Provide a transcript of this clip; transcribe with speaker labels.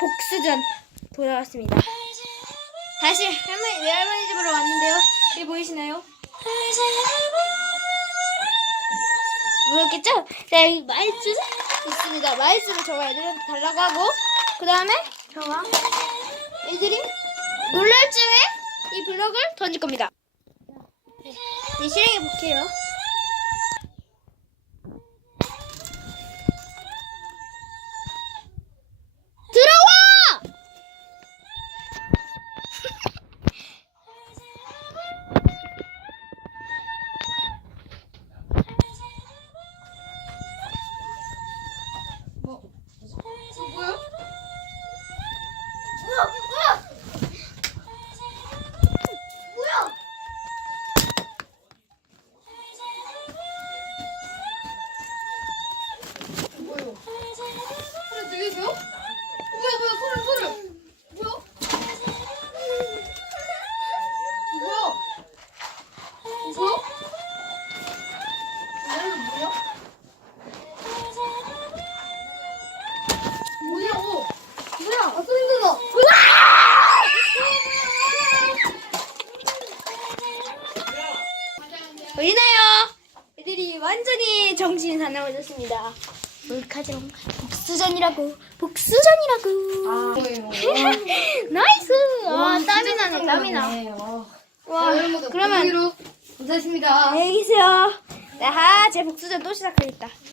Speaker 1: 복수전 돌아왔습니다. 다시 할머니 내 할머니 집으로 왔는데요. 여기 보이시나요? 보였겠죠? 자 여기 마이스 있습니다. 마이스를 저가 애들한테 달라고 하고 그 다음에 저가 애들이 놀랄 쯤에 이 블럭을 던질 겁니다. 네, 실행해 볼게요.
Speaker 2: 들리세요? 어, 뭐야 뭐야 소리 들려.
Speaker 1: 보이나요? 애들이 완전히 정신이 사나워졌습니다. 몰카정. 복수전이라고 복수전이라고.
Speaker 2: 아?
Speaker 1: 나이스! 아 땀이 나네 땀이 나. 와, 그러면
Speaker 2: 로 감사했습니다.
Speaker 1: 안녕히 계세요. 네, 아, 제 복수전 또 시작하겠다